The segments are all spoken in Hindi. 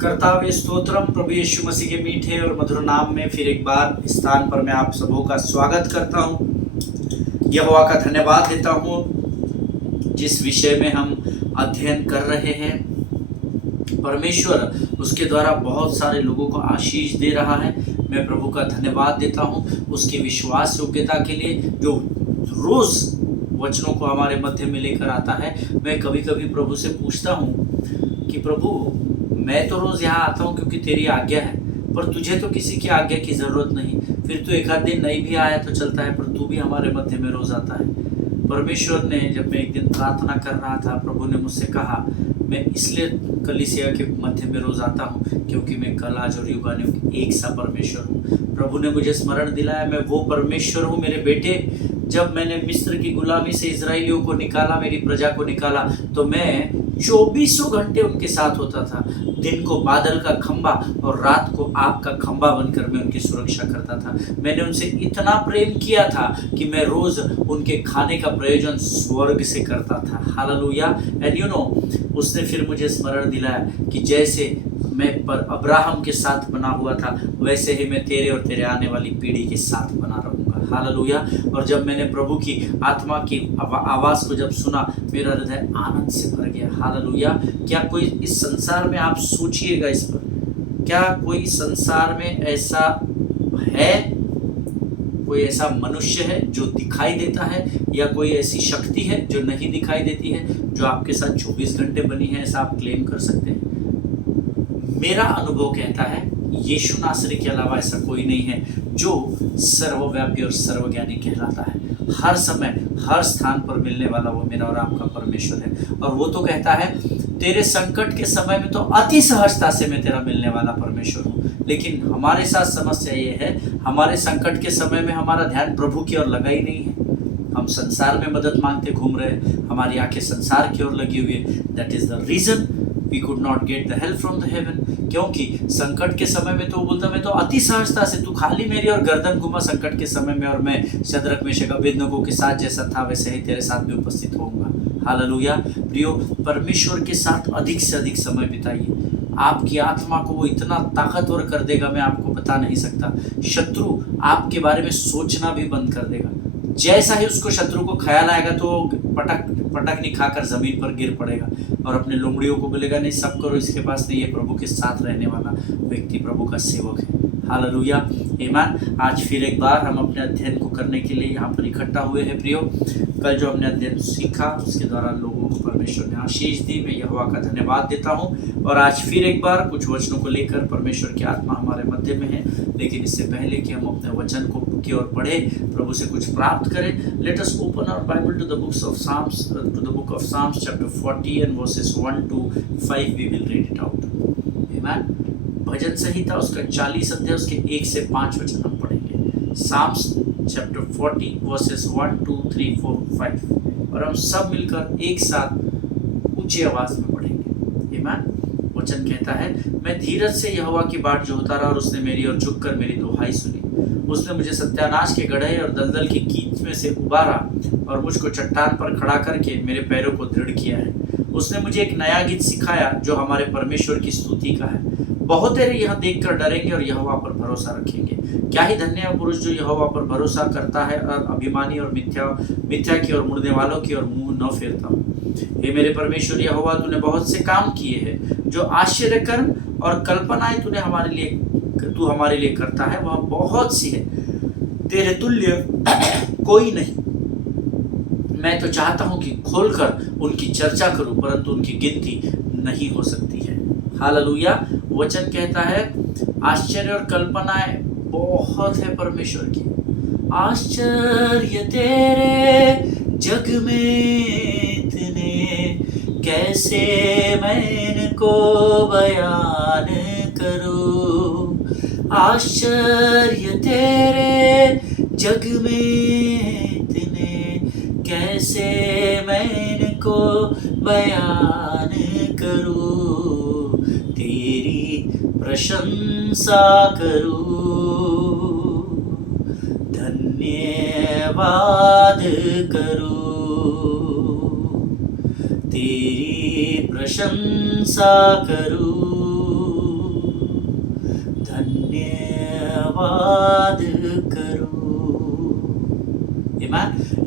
कर्तावे स्तोत्रम प्रभु यीशु मसीह के मीठे और मधुर नाम में फिर एक बार इस स्थान पर मैं आप सबों का स्वागत करता हूँ। यहोवा का धन्यवाद देता हूँ जिस विषय में हम अध्ययन कर रहे हैं। परमेश्वर उसके द्वारा बहुत सारे लोगों को आशीष दे रहा है। मैं प्रभु का धन्यवाद देता हूँ उसकी विश्वास योग्यता के लिए जो रोज वचनों को हमारे मध्य में लेकर आता है। मैं कभी कभी प्रभु से पूछता हूँ कि प्रभु मैं तो रोज यहाँ आता हूँ क्योंकि तेरी आज्ञा है, पर तुझे तो किसी की आज्ञा की जरूरत नहीं। फिर तू एक आध दिन नहीं भी आया तो चलता है, पर तू भी हमारे मध्य में रोज आता है। परमेश्वर ने जब मैं एक दिन प्रार्थना कर रहा था, प्रभु ने मुझसे कहा मैं इसलिए कलीसिया के मध्य में रोज आता हूँ क्योंकि मैं कल आज और युगानुयुग एक सा परमेश्वर हूँ। प्रभु ने मुझे स्मरण दिलाया मैं वो परमेश्वर हूँ। मेरे बेटे, जब मैंने मिस्र की गुलामी से इजराइलियों को निकाला, मेरी प्रजा को निकाला, तो मैं 24 घंटे उनके साथ होता था। दिन को बादल का खंबा और रात को आग का खंबा बनकर मैं उनकी सुरक्षा करता था। मैंने उनसे इतना प्रेम किया था कि मैं रोज उनके खाने का प्रयोजन स्वर्ग से करता था। हालेलुया। एंड यू नो, उसने फिर मुझे स्मरण दिलाया कि जैसे मैं पर अब्राहम के साथ बना हुआ था, वैसे ही मैं तेरे और तेरे आने वाली पीढ़ी के साथ बना रहूंगा। हालेलुया। और जब मैंने प्रभु की आत्मा की आवाज़ को जब सुना, मेरा हृदय आनंद से भर गया। हालेलुया। क्या कोई इस संसार में, आप सोचिएगा इस पर, क्या कोई संसार में ऐसा है, कोई ऐसा मनुष्य है जो दिखाई देता है, या कोई ऐसी शक्ति है जो नहीं दिखाई देती है, जो आपके साथ 24 घंटे बनी है, ऐसा आप क्लेम कर सकते हैं? मेरा अनुभव कहता है यीशु नासरी के अलावा ऐसा कोई नहीं है जो सर्वव्यापी और सर्वज्ञानी कहलाता है। हर समय हर स्थान पर मिलने वाला वो मेरा और आपका परमेश्वर है। और वो तो कहता है तेरे संकट के समय में तो अति सहजता से मैं तेरा मिलने वाला परमेश्वर हूँ। लेकिन हमारे साथ समस्या ये है, हमारे संकट के समय में हमारा ध्यान प्रभु की ओर लगा ही नहीं है। हम संसार में मदद मांगते घूम रहे हैं, हमारी आंखें संसार की ओर लगी हुई है। That is the reason we could not get the help from the heaven. क्योंकि संकट के समय में तो बोलता मैं तो अति सहजता से, तू खाली मेरी और गर्दन घुमा संकट के समय में, और मैं शद्रक मेशक अबेदनगो के साथ जैसा था वैसे ही तेरे साथ भी उपस्थित होऊंगा। हालेलुया। प्रियो, परमेश्वर के साथ अधिक से अधिक समय बिताइए। आपकी आत्मा को वो इतना ताकतवर कर देगा, मैं आपको बता नहीं सकता। शत्रु आपके बारे में सोचना भी बंद कर देगा। जैसा ही उसको शत्रु को ख्याल आएगा तो पटक नहीं खाकर जमीन पर गिर पड़ेगा और अपने लोमड़ियों को बोलेगा नहीं सब करो इसके पास नहीं, ये प्रभु के साथ रहने वाला व्यक्ति प्रभु का सेवक है। हालेलुया। ईमान। आज फिर एक बार हम अपने अध्ययन को करने के लिए यहाँ पर इकट्ठा हुए हैं। प्रियो, कल जो हमने अध्ययन सीखा उसके द्वारा लोगों को परमेश्वर ने आशीष दी। मैं यहोवा का धन्यवाद देता हूँ। और आज फिर एक बार कुछ वचनों को लेकर परमेश्वर की आत्मा हमारे मध्य में है। लेकिन इससे पहले कि हम अपने वचन को की ओर बढ़े, प्रभु से कुछ प्राप्त करें, let us open our Bible to the books of Psalms, to the book of Psalms chapter 40 and verses 1 to 5. we will read it out. Amen. भजन संहिता उसका 40 अध्याय उसके 1 से 5 वचन हम पढ़ेंगे। साम्स चैप्टर 40 वर्सेस 1 2 3 4 5, और हम सब मिलकर एक साथ ऊंची आवाज में पढ़ेंगे। आमीन। वचन कहता है, मैं धीरज से यहोवा की बाट जोहता रहा और उसने मेरी ओर झुककर मेरी दुहाई सुनी। उसने मुझे सत्यानाश के गड्ढे और दलदल की कीच में से उबारा और मुझको चट्टान पर खड़ा करके मेरे पैरों को दृढ़ किया है। उसने मुझे एक नया गीत सिखाया जो हमारे परमेश्वर की स्तुति का है। बहुत तेरे यह देखकर डरेंगे और यहोवा पर भरोसा रखेंगे। क्या ही धन्य है पुरुष जो यहोवा पर भरोसा करता है और अभिमानी और मिथ्या की ओर मुड़ने वालों की ओर मुंह न फेरता हूँ। हे मेरे परमेश्वर यहोवा, तूने बहुत से काम किए हैं। जो आश्चर्य कर्म और कल्पनाएं तू हमारे लिए करता है वह बहुत सी है, तेरे तुल्य कोई नहीं। मैं तो चाहता हूं कि खोलकर उनकी चर्चा करूं, परंतु उनकी गिनती नहीं हो सकती है। हालेलुया। वचन कहता है आश्चर्य और कल्पनाएं बहुत है परमेश्वर की। आश्चर्य तेरे जग में इतने, कैसे मैं इनको बयान करूं। आश्चर्य तेरे जग में इतने, कैसे मैं इनको बयान करूं। तेरी प्रशंसा करूं, धन्यवाद करूं। तेरी प्रशंसा करूं, धन्यवाद करो।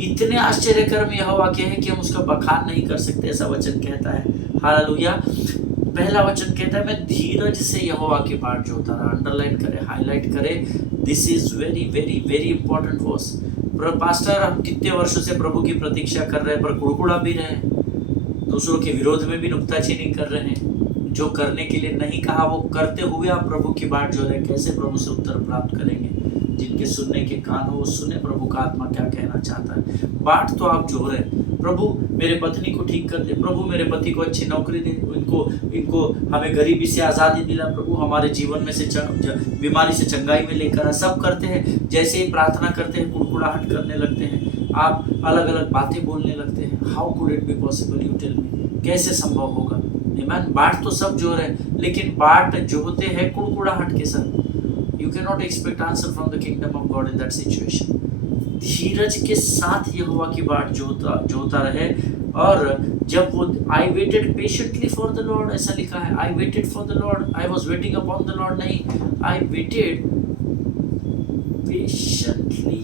इतने आश्चर्यकर्म यहोवा के हैं कि हम उसका बखान नहीं कर सकते, ऐसा वचन कहता है। हालेलुया। पहला वचन कहता है मैं धीरज से यहोवा की बाट जोता रहा। अंडरलाइन करे, हाईलाइट करे, this is very very very important verse. Pastor हम कितने वर्षों से प्रभु की प्रतीक्षा कर रहे हैं पर कुड़कुड़ा भी रहे हैं, दूसरों के विरोध में भी नुक्ताचीनी कर रहे हैं, जो करने के लिए नहीं कहा वो करते हुए आप प्रभु की बाट जो रहे, कैसे प्रभु से उत्तर प्राप्त करेंगे? जिनके सुनने के कान हो वो सुने प्रभु का आत्मा क्या कहना चाहता है। बाट तो आप जो रहे, प्रभु मेरे पत्नी को ठीक कर दे, प्रभु मेरे पति को अच्छी नौकरी दे, इनको हमें गरीबी से आज़ादी दिला, प्रभु हमारे जीवन में से बीमारी से चंगाई में लेकर आ। सब करते हैं, जैसे ही प्रार्थना करते हैं कुड़कुड़ाहट करने लगते हैं, आप अलग अलग बातें बोलने लगते हैं। How could it be possible, you tell me, कैसे संभव होगा? आमीन। बाट तो सब जो रहे, लेकिन बाट जो होते हैं कुड़कुड़ाहट के साथ। You cannot expect answer from the kingdom of God in that situation. धीरज के साथ यहोवा की बाट जोता रहे। और जब वो I waited patiently for the Lord, ऐसा लिखा है, I waited for the Lord, I was waiting upon the Lord, नहीं, I waited patiently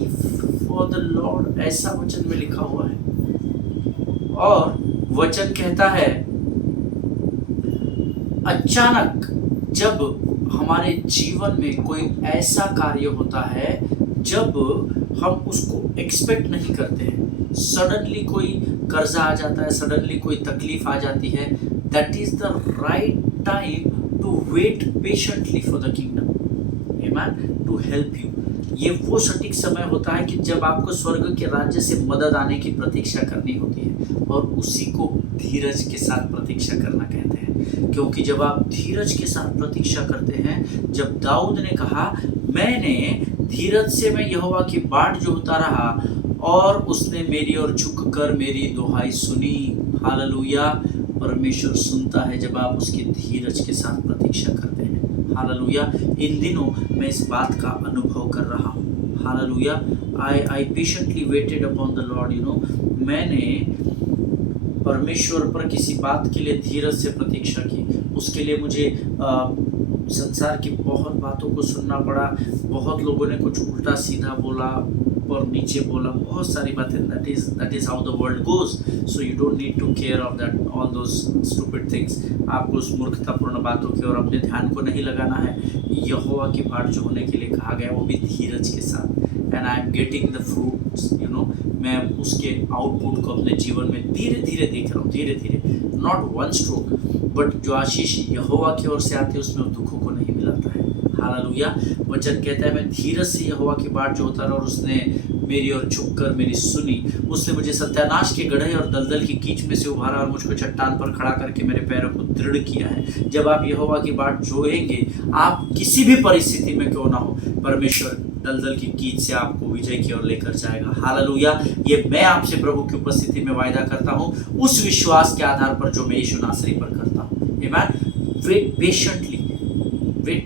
for the Lord, ऐसा वचन में लिखा हुआ है। और वचन कहता है अचानक जब हमारे जीवन में कोई ऐसा कार्य होता है जब हम उसको एक्सपेक्ट नहीं करते हैं, सडनली कोई कर्जा आ जाता है, सडनली कोई तकलीफ आ जाती है, that is the right time to wait patiently for the kingdom, amen, to help you. ये वो सटीक समय होता है कि जब आपको स्वर्ग के राज्य से मदद आने की प्रतीक्षा करनी होती है, और उसी को धीरज के साथ प्रतीक्षा करना कहते हैं। क्योंकि जब आप धीरज के साथ प्रतीक्षा करते हैं, जब दाऊद ने कहा मैंने धीरज से मैं यहोवा की बाट जोता रहा और उसने मेरी ओर झुक कर मेरी दुहाई सुनी। हालेलुया। परमेश्वर सुनता है जब आप उसकी धीरज के साथ प्रतीक्षा करते हैं। हालेलुया। इन दिनों मैं इस बात का अनुभव कर रहा हूँ। Hallelujah. I patiently waited upon the lord, you know, मैंने परमेश्वर पर किसी बात के लिए धीरज से प्रतीक्षा की। उसके लिए मुझे संसार की बहुत बातों को सुनना पड़ा, बहुत लोगों ने कुछ उल्टा सीधा बोला और नीचे बोला, बहुत सारी बातें। That is how the world goes, so you don't need to care of that all those stupid things. आपको उस मूर्खतापूर्ण बातों की ओर अपने ध्यान को नहीं लगाना है। यहोवा की बाट जो होने के लिए कहा गया वो भी धीरज के साथ। And I am getting the fruits, you know, मैं उसके आउटपुट को अपने जीवन में धीरे धीरे देख रहा हूँ, धीरे धीरे, नॉट वन स्ट्रोक, बट जो आशीष यहोवा की ओर से आती है उसमें दुखों को नहीं मिलाता है। हालेलुया। वचन कहता है मैं धीरज से यहोवा की बाट जोता रहा और उसने मेरी ओर झुककर मेरी सुनी। उसने मुझे सत्यानाश के गड्ढे और दलदल की कीच में से उभारा और मुझको चट्टान पर खड़ा करके मेरे पैरों को दृढ़ किया है। जब आप यहोवा की बाट जोएंगे, आप किसी भी परिस्थिति में क्यों ना हो, परमेश्वर दलदल की कीच से आपको विजय की ओर लेकर जाएगा। हालेलुया। ये मैं आपसे प्रभु की उपस्थिति में वायदा करता हूँ, उस विश्वास के आधार पर जो मैं यीशु नासरी पर करता हूँ। आमीन। वेट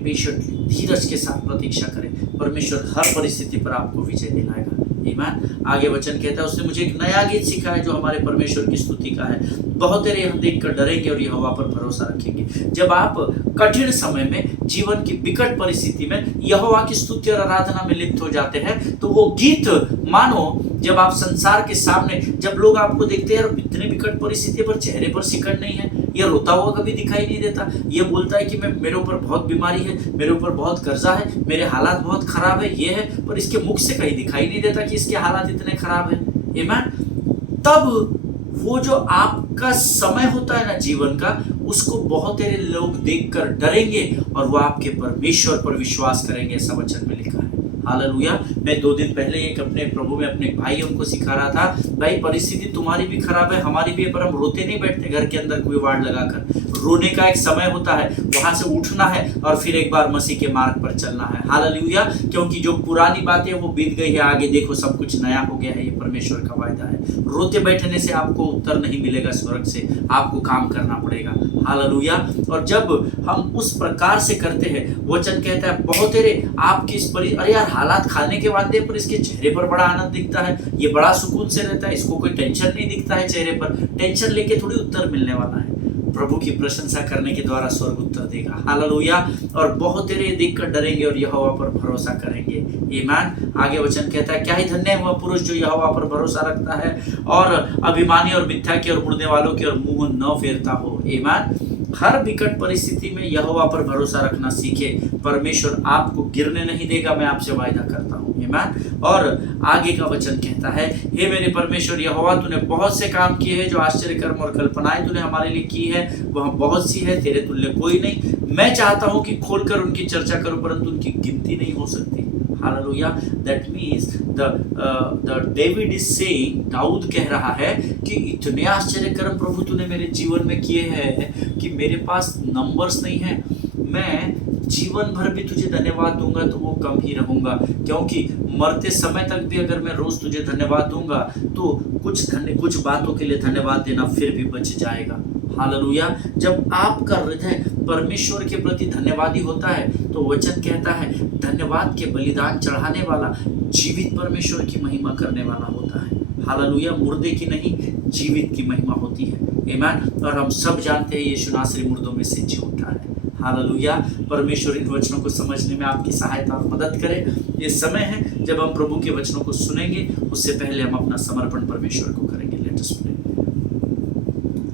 पेशेंटली, धीरज के साथ प्रतीक्षा करें, परमेश्वर हर परिस्थिति पर आपको विजय दिलाएगा। आमीन। आगे वचन कहता है उसने मुझे एक नया गीत सिखाया जो हमारे परमेश्वर की स्तुति का है। बहुत तेरे हम देखकर डरेंगे और यहोवा पर भरोसा रखेंगे। जब आप कठिन समय में, जीवन की विकट परिस्थिति में यहोवा की स्तुति और आराधना में लिप्त हो जाते हैं, तो वो गीत मानो जब आप संसार के सामने, जब लोग आपको देखते हैं इतनी विकट परिस्थिति पर चेहरे पर सिकड़ नहीं है, ये रोता हुआ कभी दिखाई नहीं देता, ये बोलता है कि मेरे ऊपर बहुत बीमारी है, मेरे ऊपर बहुत कर्जा है, मेरे हालात बहुत खराब है, ये है, पर इसके मुख से कहीं दिखाई नहीं देता कि इसके हालात इतने खराब है। आमीन। तब वो जो आपका समय होता है ना जीवन का, उसको बहुत सारे लोग देखकर डरेंगे और वो आपके परमेश्वर पर विश्वास करेंगे, ऐसा वचन में लिखा है। हालेलुया। मैं 2 दिन पहले एक अपने प्रभु में अपने भाई उनको सिखा रहा था, भाई परिस्थिति तुम्हारी भी खराब है, हमारी भी है, पर हम रोते नहीं बैठते घर के अंदर कोई वार्ड लगाकर। रोने का एक समय होता है, वहां से उठना है और फिर एक बार मसीह के मार्ग पर चलना है। हालेलुया। क्योंकि जो पुरानी बातें वो बीत गई है, आगे देखो सब कुछ नया हो गया है, ये परमेश्वर का वायदा है। रोते बैठने से आपको उत्तर नहीं मिलेगा स्वर्ग से, आपको काम करना पड़ेगा। हालेलुया। और जब हम उस प्रकार से करते हैं, वचन कहता है बहुत तेरे आपकी इस अरे यार हालात खाने के वादे पर इसके चेहरे पर बड़ा आनंद दिखता है, ये बड़ा सुकून से रहता है, इसको कोई टेंशन नहीं दिखता है चेहरे पर। टेंशन लेके थोड़ी उत्तर मिलने वाला है। प्रभु की प्रशंसा करने के द्वारा स्वर्ग उत्तर देगा। हालेलुया। और बहुत तेरे देखकर डरेंगे और यहोवा पर भरोसा करेंगे। ईमान। आगे वचन कहता है, क्या ही धन्य हुआ पुरुष जो यहोवा पर भरोसा रखता है और अभिमानी और मिथ्या की और मुड़ने वालों की और मुंह न फेरता हो। ईमान। हर विकट परिस्थिति में यहोवा पर भरोसा रखना सीखे। परमेश्वर आपको गिरने नहीं देगा, मैं आपसे वायदा करता हूँ। आमीन। और आगे का वचन कहता है, हे मेरे परमेश्वर यहोवा, तूने बहुत से काम किए हैं, जो आश्चर्य कर्म और कल्पनाएं तूने हमारे लिए की है वह बहुत सी है, तेरे तुल्य कोई नहीं। मैं चाहता हूँ कि खोलकर उनकी चर्चा करूं, परंतु उनकी गिनती नहीं हो सकती। Hallelujah. That means the David is saying, दाऊद कह रहा है कि इतने आश्चर्य कर्म प्रभु तूने मेरे जीवन में किए हैं कि मेरे पास नंबर्स नहीं है। मैं जीवन भर भी तुझे धन्यवाद दूंगा तो वो कम ही रहूंगा, क्योंकि मरते समय तक भी अगर मैं रोज तुझे धन्यवाद दूंगा तो कुछ बातों के लिए धन्यवाद देना फिर भी बच जाएगा। हालेलुया। जब आपका हृदय परमेश्वर के प्रति धन्यवादी होता है तो वचन कहता है, धन्यवाद के बलिदान चढ़ाने वाला जीवित परमेश्वर की महिमा करने वाला होता है। हालेलुया। मुर्दे की नहीं, जीवित की महिमा होती है। आमीन। और हम सब जानते हैं यीशु नासरी मुर्दों में से जी उठा है। हालेलुया। परमेश्वर इन वचनों को समझने में आपकी सहायता और मदद करे। ये समय है जब हम प्रभु के वचनों को सुनेंगे, उससे पहले हम अपना समर्पण परमेश्वर को करेंगे। Let us pray.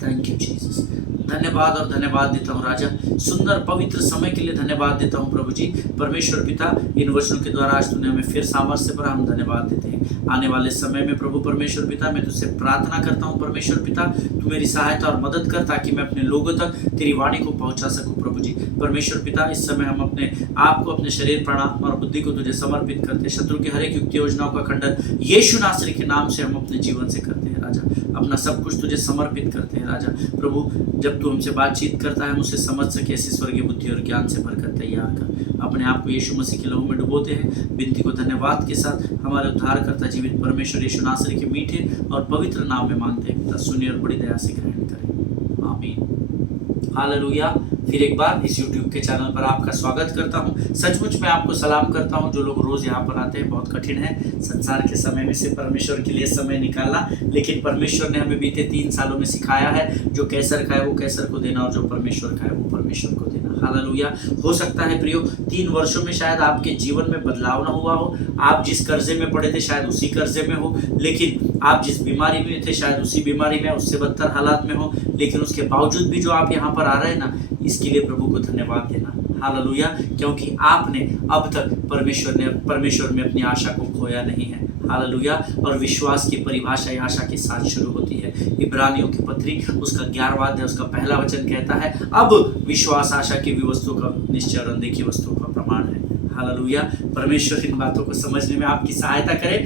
Thank you Jesus. धन्यवाद और धन्यवाद देता हूँ राजा, सुंदर पवित्र समय के लिए धन्यवाद देता हूँ प्रभु जी। परमेश्वर पिता, इन वचनों के द्वारा आज तूने हमें फिर सामर्थ्य पर हम धन्यवाद देते हैं। आने वाले समय में प्रभु परमेश्वर पिता, मैं तुझसे प्रार्थना करता हूँ परमेश्वर पिता, तू मेरी सहायता और मदद कर ताकि मैं अपने लोगों तक तेरी वाणी को पहुंचा सकूं प्रभु जी। परमेश्वर पिता, इस समय हम अपने आप को, अपने शरीर, प्राण और बुद्धि को तुझे समर्पित करते, शत्रु की हर एक युक्ति योजनाओं का खंडन यीशु नासरी के नाम से हम अपने जीवन से करते हैं राजा। अपना सब कुछ तुझे समर्पित करते हैं राजा। प्रभु, जब तू हमसे बातचीत करता है, हम उसे समझ सके ऐसी स्वर्गीय बुद्धि और ज्ञान से भरकर तैयार कर। अपने आप को यीशु मसीह के लहू में डुबोते हैं, विनती को धन्यवाद के साथ हमारे उद्धारकर्ता जीवित परमेश्वर यीशु नासरी के मीठे और पवित्र नाम में मांगते हैं पिता, सुनिए और बड़ी दया से ग्रहण करें। आमीन। हालेलुया। फिर एक बार इस YouTube के चैनल पर आपका स्वागत करता हूं। सचमुच मैं आपको सलाम करता हूं जो लोग रोज यहाँ पर आते हैं। बहुत कठिन है संसार के समय में से परमेश्वर के लिए समय निकालना, लेकिन परमेश्वर ने हमें बीते 3 सालों में सिखाया है, जो कैसर खाए वो कैसर को देना और जो परमेश्वर खाए वो परमेश्वर को देना। हालेलुया। हो सकता है प्रियो 3 वर्षों में शायद आपके जीवन में बदलाव ना हुआ हो, आप जिस कर्जे में पड़े थे शायद उसी कर्जे में हो, लेकिन आप जिस बीमारी में थे शायद उसी बीमारी में, उससे बदतर हालात में हो, लेकिन उसके बावजूद भी जो आप यहाँ पर आ रहे हैं ना, इसके लिए प्रभु को धन्यवाद देना। हालेलुया। क्योंकि आपने अब तक परमेश्वर में अपनी आशा को खोया नहीं है। हालेलुया। और विश्वास की परिभाषा आशा के साथ शुरू होती है। इब्रानियों की पत्री उसका 11वां अध्याय उसका पहला वचन कहता है, अब विश्वास आशा की वस्तु का निश्चय और अनदेखी वस्तु का प्रमाण है। हालेलुया। परमेश्वर इन बातों को समझने में आपकी सहायता करे।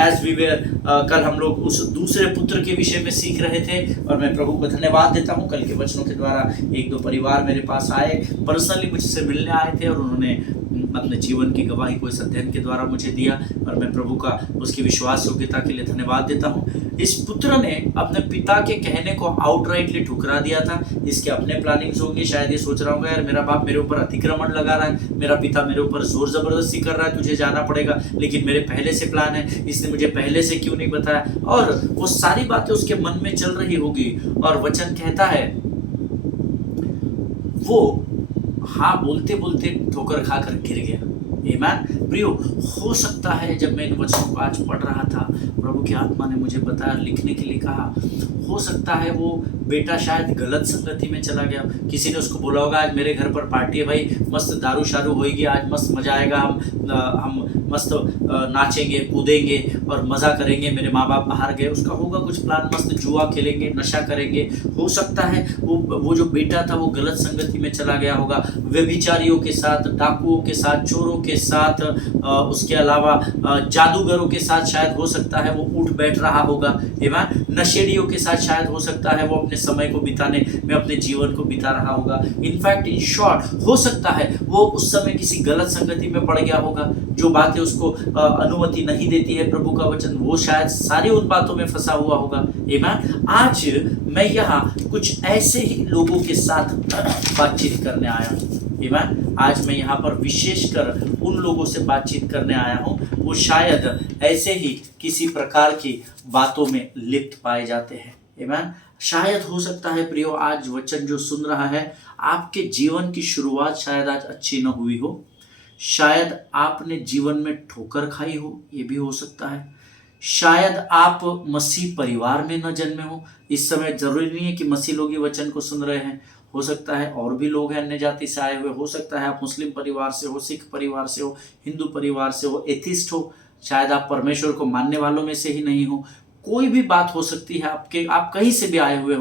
एज वी वेयर, कल हम लोग उस दूसरे पुत्र के विषय में सीख रहे थे और मैं प्रभु को धन्यवाद देता हूँ। कल के वचनों के द्वारा 1-2 परिवार मेरे पास आए, पर्सनली मुझसे मिलने आए थे और उन्होंने अपने जीवन की गवाही को इस अध्ययन के द्वारा मुझे दिया और मैं प्रभु का उसकी विश्वास योग्यता के लिए धन्यवाद देता हूँ। इस पुत्र ने अपने पिता के कहने को आउटराइटली ठुकरा दिया था। इसके अपने प्लानिंग्स होंगे, शायद ये सोच रहा होगा, यार मेरा बाप मेरे ऊपर अतिक्रमण लगा रहा है, मेरा पिता मेरे ऊपर जोर जबरदस्ती कर रहा है, तुझे जाना पड़ेगा, लेकिन मेरे पहले से प्लान है, इसने मुझे पहले से क्यों नहीं बताया। और वो सारी बातें उसके मन में चल रही होगी और वचन कहता है वो हाँ बोलते बोलते ठोकर खाकर गिर गया। आमीन। प्रियो, हो सकता है जब मैं इन वचनों को आज पढ़ रहा था, प्रभु की आत्मा ने मुझे बताया, लिखने के लिए कहा, हो सकता है वो बेटा शायद गलत संगति में चला गया। किसी ने उसको बोला होगा, आज मेरे घर पर पार्टी है भाई, मस्त दारू शारू होएगी, आज मस्त मजा आएगा, हम मस्त नाचेंगे कूदेंगे और मज़ा करेंगे, मेरे माँ बाप बाहर गए, उसका होगा कुछ प्लान, मस्त जुआ खेलेंगे, नशा करेंगे। हो सकता है वो जो बेटा था वो गलत संगति में चला गया होगा, व्यभिचारियों के साथ, डाकुओं के साथ, चोरों के साथ, उसके अलावा जादूगरों के साथ शायद हो सकता है वो उठ बैठ रहा होगा। एवं नशेड़ियों के साथ शायद हो सकता है वो अपने समय को बिताने में अपने जीवन को बिता रहा होगा। इनफैक्ट इन शॉर्ट हो सकता है वो उस समय किसी गलत संगति में पड़ गया होगा, जो बातें उसको अनुमति नहीं देती है प्रभु का वचन, वो शायद सारी उन बातों में फंसा हुआ होगा। आमीन। आज मैं यहाँ कुछ ऐसे ही लोगों के साथ बातचीत करने आया हूँ। आमीन। आज मैं यहाँ पर विशेषकर उन लोगों से बातचीत करने आया हूँ, वो शायद ऐसे ही किसी प्रकार की बातों में लिप्त पाए जाते हैं। आमीन। शायद हो सकता है प्रियो, आज वचन जो सुन रहा है, आपके जीवन की शुरुआत शायद आज अच्छी न हुई हो, शायद आपने जीवन में ठोकर खाई हो, ये भी हो सकता है। शायद आप मसीह परिवार में न जन्मे हो। इस समय जरूरी नहीं है कि मसीह लोग ये वचन को सुन रहे हैं, हो सकता है और भी लोग हैं अन्य जाति से आए हुए, हो सकता है आप मुस्लिम परिवार से हो, सिख परिवार से हो, हिंदू परिवार से हो, एथिस्ट हो, शायद आप परमेश्वर को मानने वालों में से ही नहीं हो। कोई भी बात हो सकती है, आप कहीं से भी आए हुए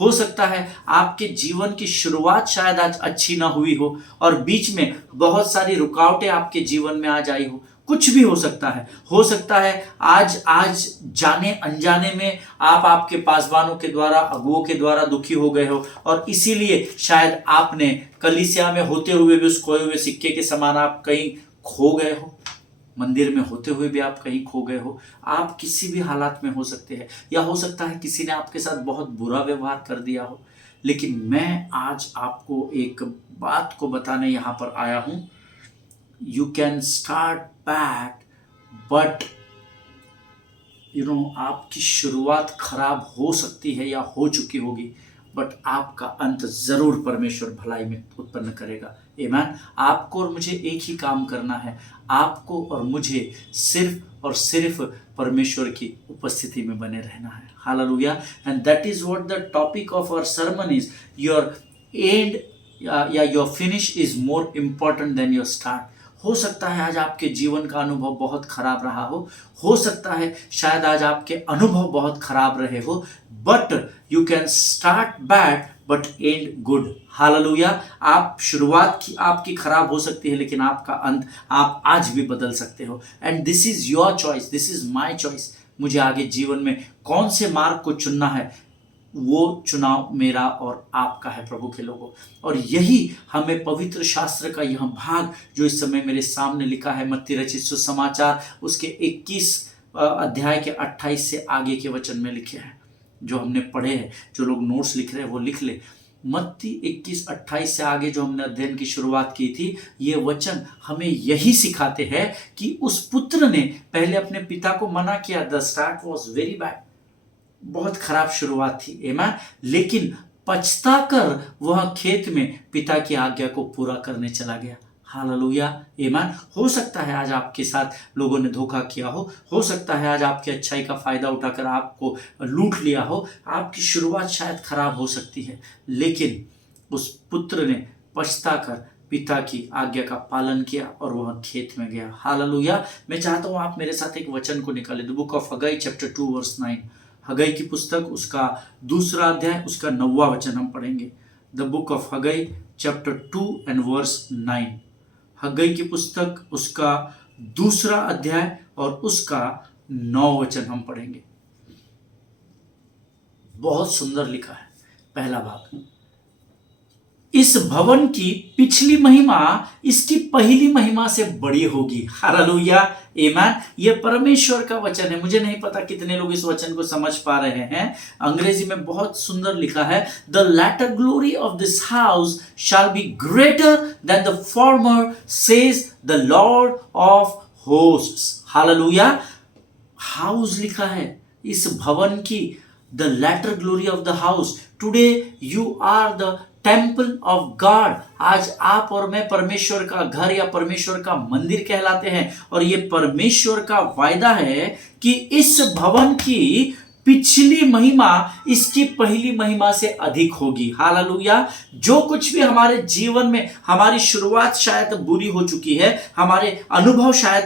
हो सकता है आपके जीवन की शुरुआत शायद आज अच्छी ना हुई हो और बीच में बहुत सारी रुकावटें आपके जीवन में आज आई हो। कुछ भी हो सकता है आज जाने अनजाने में आप आपके पासवानों के द्वारा, अगुओं के द्वारा दुखी हो गए हो और इसीलिए शायद आपने कलीसिया में होते हुए भी उस खोए हुए सिक्के के समान आप कहीं खो गए हो, मंदिर में होते हुए भी आप कहीं खो गए हो। आप किसी भी हालात में हो सकते हैं, या हो सकता है किसी ने आपके साथ बहुत बुरा व्यवहार कर दिया हो। लेकिन मैं आज आपको एक बात को बताने यहाँ पर आया हूँ, you can start back, but आपकी शुरुआत खराब हो सकती है या हो चुकी होगी, बट आपका अंत जरूर परमेश्वर भलाई में उत्पन्न करेगा। आमीन। आपको और मुझे एक ही काम करना है, आपको और मुझे सिर्फ और सिर्फ परमेश्वर की उपस्थिति में बने रहना है। Hallelujah. And that is what the topic of our sermon is, your end या your finish is more important than your start. हो सकता है आज आपके जीवन का अनुभव बहुत खराब रहा हो सकता है शायद आज आपके अनुभव बहुत खराब रहे हो, but you can start bad but and good. Hallelujah. आप शुरुआत की आपकी खराब हो सकती है, लेकिन आपका अंत आप आज भी बदल सकते हो। And this is your choice, this is my choice. मुझे आगे जीवन में कौन से मार्ग को चुनना है, वो चुनाव मेरा और आपका है प्रभु के लोगों। और यही हमें पवित्र शास्त्र का यह भाग जो इस समय मेरे सामने लिखा है, मत्ती रचित सुसमाचार उसके 21 अध्याय के 28 से आगे के वचन में लिखे हैं, जो हमने पढ़े हैं। जो लोग नोट्स लिख रहे हैं वो लिख ले। मत्ती 21-28 से आगे जो हमने अध्ययन की शुरुआत की थी, ये वचन हमें यही सिखाते हैं कि उस पुत्र ने पहले अपने पिता को मना किया। The start was very bad, बहुत खराब शुरुआत थी। आमीन। लेकिन पछताकर वह खेत में पिता की आज्ञा को पूरा करने चला गया। हालेलुया। आमीन। हो सकता है आज आपके साथ लोगों ने धोखा किया हो सकता है आज आपकी अच्छाई का फायदा उठाकर आपको लूट लिया हो, आपकी शुरुआत शायद खराब हो सकती है, लेकिन उस पुत्र ने पछताकर पिता की आज्ञा का पालन किया और वह खेत में गया। हालेलुया। मैं चाहता हूं आप मेरे साथ एक वचन को निकालें। The book of Haggai chapter 2 verse 9। Haggai की पुस्तक उसका 2 अध्याय उसका 9वां वचन हम पढ़ेंगे। The book of Haggai chapter 2 and verse 9। Haggai की पुस्तक उसका 2 अध्याय और उसका 9 वचन हम पढ़ेंगे। बहुत सुंदर लिखा है। पहला भाग, इस भवन की पिछली महिमा इसकी पहली महिमा से बड़ी होगी। हालेलुया। आमीन। ये परमेश्वर का वचन है। मुझे नहीं पता कितने लोग इस वचन को समझ पा रहे हैं। अंग्रेजी में बहुत सुंदर लिखा है, the latter glory of this house shall be greater than the former, says the lord of hosts. Hallelujah. House लिखा है, इस भवन की, the latter glory of the house. Today you are the temple of God. आज आप और मैं परमेश्वर का घर या परमेश्वर का मंदिर कहलाते हैं, और ये परमेश्वर का वायदा है कि इस भवन की पिछली महिमा इसकी पहली महिमा से अधिक होगी। हालेलुया। जो कुछ भी हमारे जीवन में हमारी शुरुआत शायद बुरी हो चुकी है, हमारे अनुभव शायद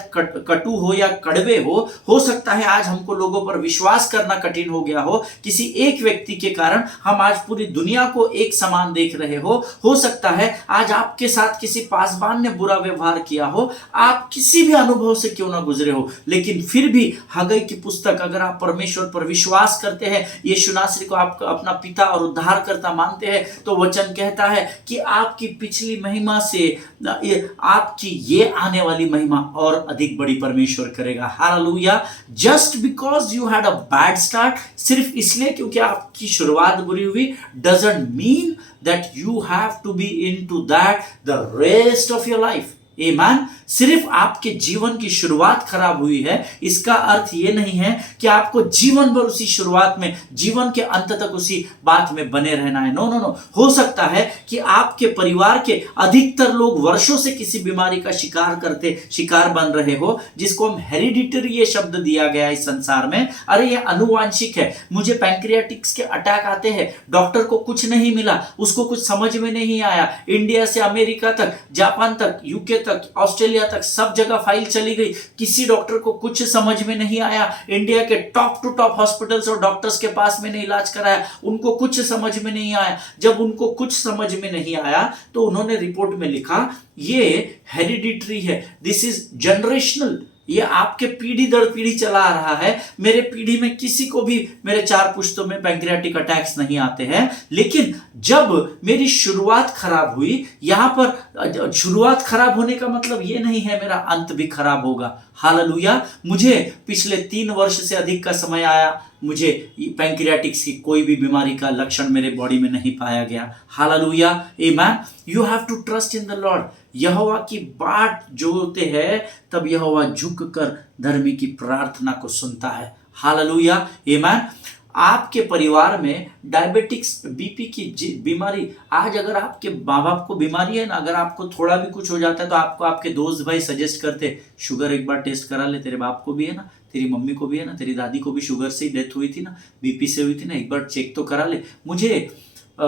कटु हो या कड़वे हो सकता है आज हमको लोगों पर विश्वास करना कठिन हो गया हो, किसी एक व्यक्ति के कारण हम आज पूरी दुनिया को एक समान देख रहे हो सकता है आज आपके साथ किसी पासवान ने बुरा व्यवहार किया हो, आप किसी भी अनुभव से क्यों ना गुजरे हो, लेकिन फिर भी हगई की पुस्तक, अगर आप परमेश्वर पर विश्वास करते हैं, यीशु नासरी को आप अपना पिता और उद्धारकर्ता मानते हैं, तो वचन कहता है कि आपकी पिछली महिमा से आपकी ये आने वाली महिमा और अधिक बड़ी परमेश्वर करेगा। Hallelujah. Just because you had a bad start, सिर्फ इसलिए क्योंकि आपकी शुरुआत बुरी हुई, doesn't mean that you have to be into that the rest of your life. ईमान। सिर्फ आपके जीवन की शुरुआत खराब हुई है, इसका अर्थ यह नहीं है कि आपको जीवन भर उसी शुरुआत में, जीवन के अंत तक उसी बात में बने रहना है। No no no. हो सकता है कि आपके परिवार के अधिकतर लोग वर्षों से किसी बीमारी का शिकार बन रहे हो, जिसको हम हेरिडिटरी ये शब्द दिया गया इस संसार में। अरे ये अनुवांशिक है, मुझे पैंक्रियाटिक्स के अटैक आते हैं, डॉक्टर को कुछ नहीं मिला, उसको कुछ समझ में नहीं आया, इंडिया से अमेरिका तक, जापान तक, यूके तक, ऑस्ट्रेलिया तक, सब जगह फाइल चली गई, किसी डॉक्टर को कुछ समझ में नहीं आया, इंडिया के टॉप टू टॉप हॉस्पिटल्स और डॉक्टर्स के पास मैंने इलाज कराया, उनको कुछ समझ में नहीं आया। जब उनको कुछ समझ में नहीं आया तो उन्होंने रिपोर्ट में लिखा ये हेरिडिटरी है, दिस इज जनरेशनल, ये आपके पीढ़ी दर पीढ़ी चला आ रहा है। मेरे पीढ़ी में किसी को भी, मेरे 4 पुश्तों में पैंक्रियाटिक अटैक्स नहीं आते हैं। लेकिन जब मेरी शुरुआत खराब हुई, यहां पर शुरुआत खराब होने का मतलब ये नहीं है मेरा अंत भी खराब होगा। हालेलुया। मुझे पिछले 3 वर्ष से अधिक का समय आया, मुझे पैंक्रियाटिक्स की कोई भी बीमारी का लक्षण मेरे बॉडी में नहीं पाया गया। Hallelujah. Amen. You have to trust in the Lord. यहोवा की बाट जोते हैं तब यहोवा झुक कर धर्मी की प्रार्थना को सुनता है। हालेलुया। आमेन। आपके परिवार में डायबिटिक्स, बीपी की बीमारी, आज अगर आपके माँ बाप को बीमारी है ना, अगर आपको थोड़ा भी कुछ हो जाता है तो आपको आपके दोस्त भाई सजेस्ट करते, शुगर एक बार टेस्ट करा ले, तेरे बाप को भी है ना, तेरी मम्मी को भी है ना, तेरी दादी को भी शुगर से ही डेथ हुई थी ना, बीपी से हुई थी ना, एक बार चेक तो करा ले। मुझे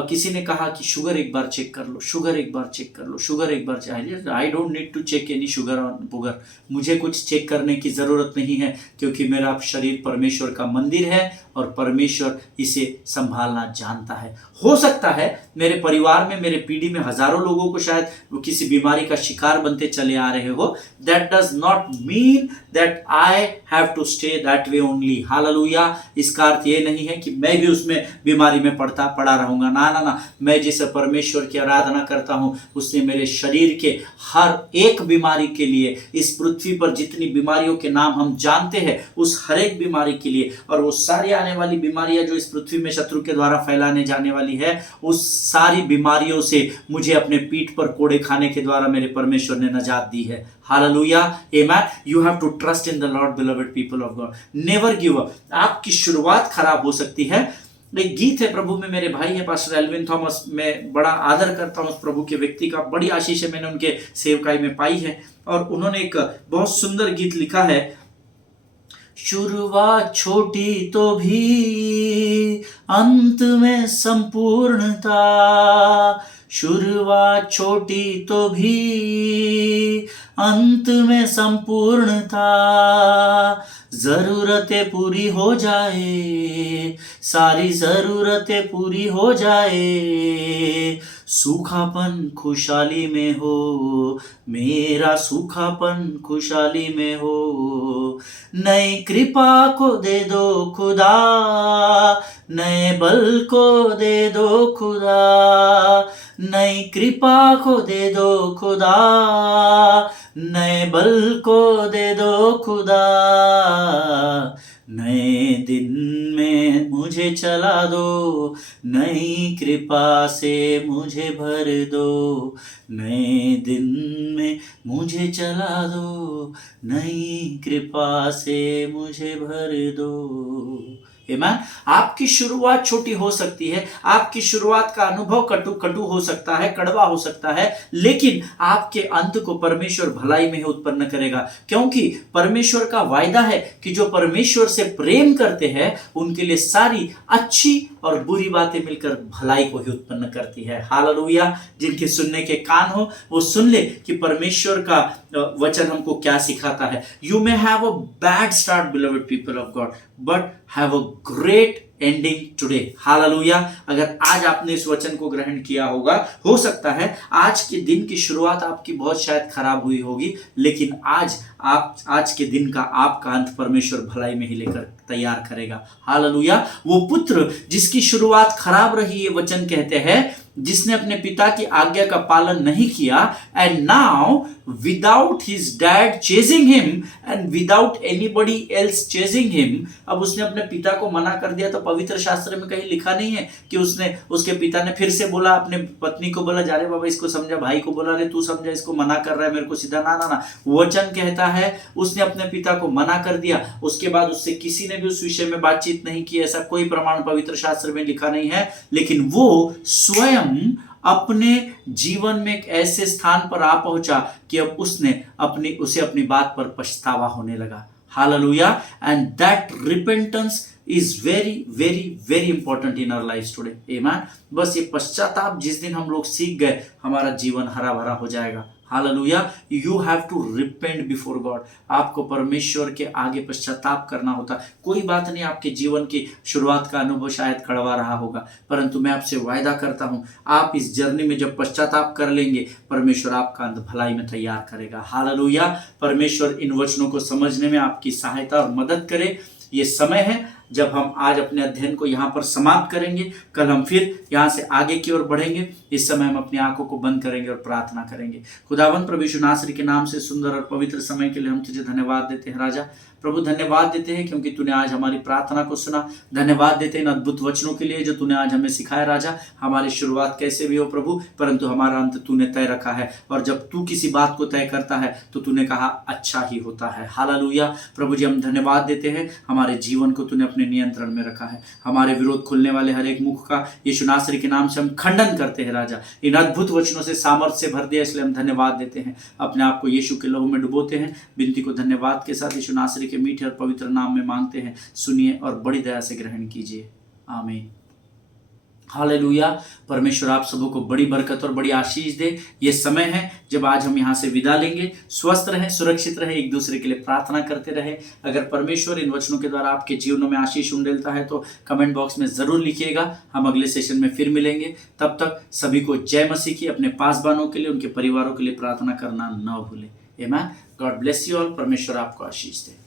किसी ने कहा कि शुगर एक बार चेक कर लो, शुगर एक बार चेक कर लो, शुगर एक बार चाहिए। I don't need to check any sugar और पुगर, मुझे कुछ चेक करने की ज़रूरत नहीं है, क्योंकि मेरा शरीर परमेश्वर का मंदिर है और परमेश्वर इसे संभालना जानता है। हो सकता है मेरे परिवार में, मेरे पीढ़ी में हजारों लोगों को शायद वो किसी बीमारी का शिकार बनते चले आ रहे हो। That does not mean that I have to stay that way only. Hallelujah. इसका अर्थ ये नहीं है कि मैं भी उसमें बीमारी में पड़ा रहूंगा। ना ना ना, मैं जिस परमेश्वर की आराधना करता हूं उसने मेरे शरीर के हर एक बीमारी के लिए, इस पृथ्वी पर जितनी बीमारियों के नाम हम जानते हैं, उस हर एक बीमारी के लिए, और वो सारी आने वाली बीमारियां जो इस पृथ्वी में शत्रु के द्वारा फैलाने जाने वाली है, उस सारी बीमारियों से मुझे अपने पीठ पर कोड़े खाने के द्वारा मेरे परमेश्वर ने नजात दी है। Hallelujah. Amen. You have to trust in the Lord beloved people of God. Never give up. आपकी शुरुआत खराब हो सकती है। एक गीत है, प्रभु में मेरे भाई है पास्टर एल्विन थॉमस, मैं बड़ा आदर करता हूं उस प्रभु के व्यक्ति का, बड़ी आशीष है मैंने उनके सेवकाई में पाई है। और उन्होंने एक बहुत सुंदर गीत लिखा है, शुरुआत छोटी तो भी अंत में संपूर्णता, शुरुआत छोटी तो भी अंत में संपूर्णता, जरूरतें पूरी हो जाए, सारी जरूरतें पूरी हो जाए, सूखापन खुशहाली में हो, मेरा सूखापन खुशहाली में हो, नई कृपा को दे दो खुदा, नए बल को दे दो खुदा, नई कृपा को दे दो खुदा, नए बल को दे दो खुदा, नए दिन में मुझे चला दो, नई कृपा से मुझे भर दो, नए दिन में मुझे चला दो, नई कृपा से मुझे भर दो। आमीन। आपकी शुरुआत छोटी हो सकती है, आपकी शुरुआत का अनुभव कटु हो सकता है, कड़वा हो सकता है, लेकिन आपके अंत को परमेश्वर भलाई में ही उत्पन्न करेगा, क्योंकि परमेश्वर का वायदा है कि जो परमेश्वर से प्रेम करते हैं उनके लिए सारी अच्छी और बुरी बातें मिलकर भलाई को ही उत्पन्न करती है। हालेलुया। जिनके सुनने के कान हो वो सुन ले कि परमेश्वर का वचन हमको क्या सिखाता है। You may have a bad start beloved people of God, but have a great ending today. Hallelujah. अगर आज आपने इस वचन को ग्रहण किया होगा, हो सकता है आज के दिन की शुरुआत आपकी बहुत शायद खराब हुई होगी, लेकिन आज के दिन का आपका अंत परमेश्वर भलाई में ही लेकर तैयार करेगा। हालेलुया। वो पुत्र जिसकी शुरुआत खराब रही, ये वचन कहते हैं जिसने अपने पिता की आज्ञा का पालन नहीं किया, and now without his dad chasing him and without anybody else chasing him, अब उसने अपने पिता को मना कर दिया। तो पवित्र शास्त्र में कहीं लिखा नहीं है कि उसके पिता ने फिर से बोला, अपने पत्नी को बोला, जा रे बाबा इसको समझा, भाई को बोला, रे तू समझा, इसको मना कर रहा है मेरे को सीधा, ना ना ना। वचन कहता है उसने अपने पिता को मना कर दिया, उसके बाद उससे किसी ने भी उस विषय में बातचीत नहीं की। ऐसा कोई प्रमाण पवित्र शास्त्र में लिखा नहीं है, लेकिन वो स्वयं अपने जीवन में एक ऐसे स्थान पर आ पहुंचा कि अब उसे अपनी बात पर पछतावा होने लगा। Hallelujah. And that repentance is very very very important in our life today. Amen. बस ये पश्चाताप जिस दिन हम लोग सीख गए, हमारा जीवन हरा भरा हो जाएगा। Hallelujah. You have to repent before God. आपको परमेश्वर के आगे पश्चाताप करना होता। कोई बात नहीं, आपके जीवन की शुरुआत का अनुभव शायद कड़वा रहा होगा, परंतु मैं आपसे वायदा करता हूं, आप इस जर्नी में जब पश्चाताप कर लेंगे, परमेश्वर आपका अंत भलाई में तैयार करेगा। हालेलुया। परमेश्वर इन वचनों को समझने में आपकी सहायता और मदद करे। ये समय है जब हम आज अपने अध्ययन को यहाँ पर समाप्त करेंगे, कल हम फिर यहाँ से आगे की ओर बढ़ेंगे। इस समय हम अपनी आंखों को बंद करेंगे और प्रार्थना करेंगे। खुदावंद प्रभु यीशु नासरी के नाम से सुंदर और पवित्र समय के लिए हम तुझे धन्यवाद देते हैं राजा। प्रभु धन्यवाद देते हैं क्योंकि तूने आज हमारी प्रार्थना को सुना। धन्यवाद देते हैं इन अद्भुत वचनों के लिए जो तूने आज हमें सिखाया राजा। हमारी शुरुआत कैसे भी हो प्रभु, परंतु हमारा अंत तूने तय रखा है, और जब तू किसी बात को तय करता है तो तूने कहा अच्छा ही होता है। हालेलुया। प्रभु जी हम धन्यवाद देते हैं, हमारे जीवन को तूने अपने नियंत्रण में रखा है। हमारे विरोध खुलने वाले हर एक मुख का यीशु नासरी के नाम से हम खंडन करते हैं राजा। इन अद्भुत वचनों से सामर्थ्य से भर दिया, इसलिए हम धन्यवाद देते हैं। अपने आप को यीशु के लहू में डुबोते हैं। विनती को धन्यवाद के साथ यीशु नासरी के मीठे और पवित्र नाम में मांगते हैं। सुनिए और बड़ी दया से ग्रहण कीजिए। आमीन। हालेलुया। परमेश्वर आप सबों को बड़ी बरकत और बड़ी आशीष दे। ये समय है जब आज हम यहाँ से विदा लेंगे। स्वस्थ रहें, सुरक्षित रहें, एक दूसरे के लिए प्रार्थना करते रहें। अगर परमेश्वर इन वचनों के द्वारा आपके जीवनों में आशीष उंडेलता है तो कमेंट बॉक्स में जरूर लिखिएगा। हम अगले सेशन में फिर मिलेंगे। तब तक सभी को जय मसीह की। अपने पासबानों के लिए, उनके परिवारों के लिए प्रार्थना करना न भूलें। आमीन। God bless you all. परमेश्वर आपको आशीष दे।